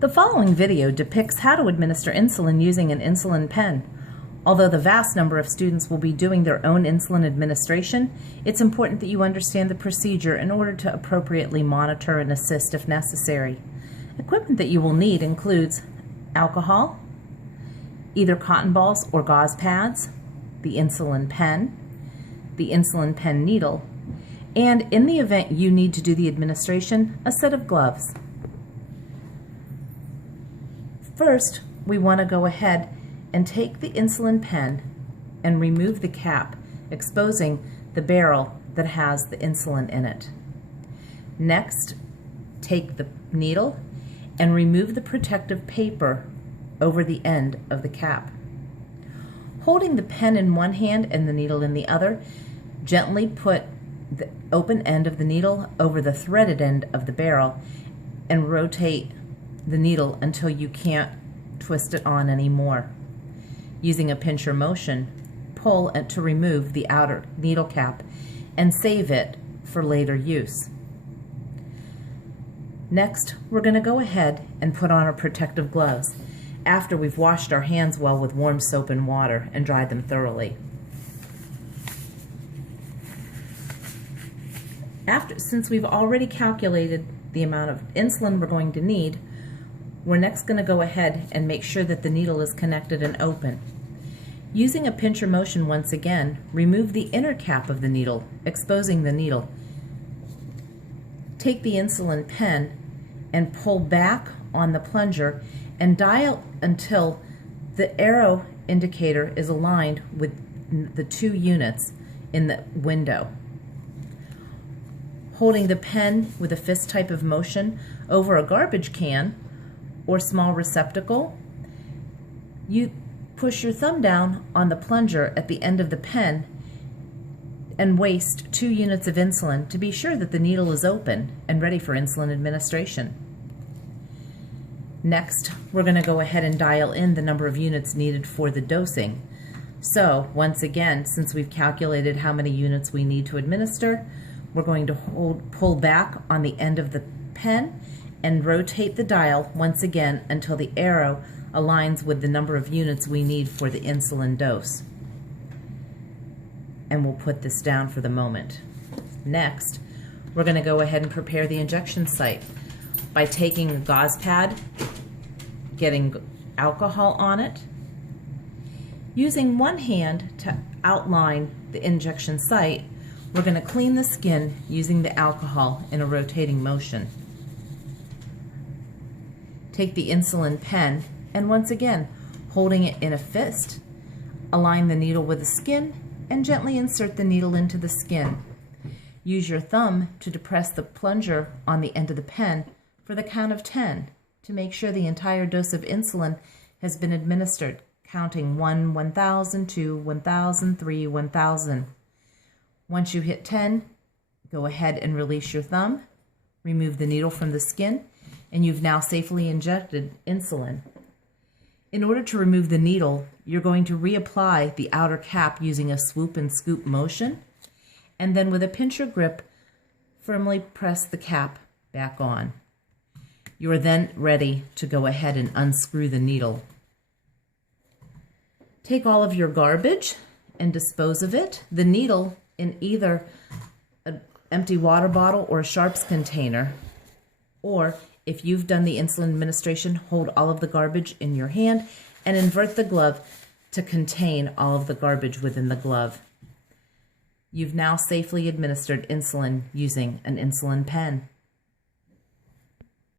The following video depicts how to administer insulin using an insulin pen. Although the vast number of students will be doing their own insulin administration, it's important that you understand the procedure in order to appropriately monitor and assist if necessary. Equipment that you will need includes alcohol, either cotton balls or gauze pads, the insulin pen needle, and in the event you need to do the administration, a set of gloves. First, we want to go ahead and take the insulin pen and remove the cap, exposing the barrel that has the insulin in it. Next, take the needle and remove the protective paper over the end of the cap. Holding the pen in one hand and the needle in the other, gently put the open end of the needle over the threaded end of the barrel and rotate the needle until you can't twist it on anymore. Using a pincher motion, pull to remove the outer needle cap and save it for later use. Next, we're going to go ahead and put on our protective gloves after we've washed our hands well with warm soap and water and dried them thoroughly. Since we've already calculated the amount of insulin we're going to need, we're next going to go ahead and make sure that the needle is connected and open. Using a pincher motion once again, remove the inner cap of the needle, exposing the needle. Take the insulin pen and pull back on the plunger and dial until the arrow indicator is aligned with the 2 units in the window. Holding the pen with a fist type of motion over a garbage can or small receptacle, you push your thumb down on the plunger at the end of the pen and waste 2 units of insulin to be sure that the needle is open and ready for insulin administration. Next, we're going to go ahead and dial in the number of units needed for the dosing. So, once again, since we've calculated how many units we need to administer, we're going to pull back on the end of the pen and rotate the dial once again until the arrow aligns with the number of units we need for the insulin dose. And we'll put this down for the moment. Next, we're going to go ahead and prepare the injection site by taking a gauze pad, getting alcohol on it, using one hand to outline the injection site. We're going to clean the skin using the alcohol in a rotating motion. Take the insulin pen and once again, holding it in a fist, align the needle with the skin and gently insert the needle into the skin. Use your thumb to depress the plunger on the end of the pen for the count of 10 to make sure the entire dose of insulin has been administered, counting 1, 1,000, 2, 1,000, 3, 1,000. Once you hit 10, go ahead and release your thumb, remove the needle from the skin, and you've now safely injected insulin. In order to remove the needle, you're going to reapply the outer cap using a swoop and scoop motion, and then with a pincher grip, firmly press the cap back on. You are then ready to go ahead and unscrew the needle. Take all of your garbage and dispose of it. The needle in either an empty water bottle or a sharps container, or if you've done the insulin administration, hold all of the garbage in your hand and invert the glove to contain all of the garbage within the glove. You've now safely administered insulin using an insulin pen.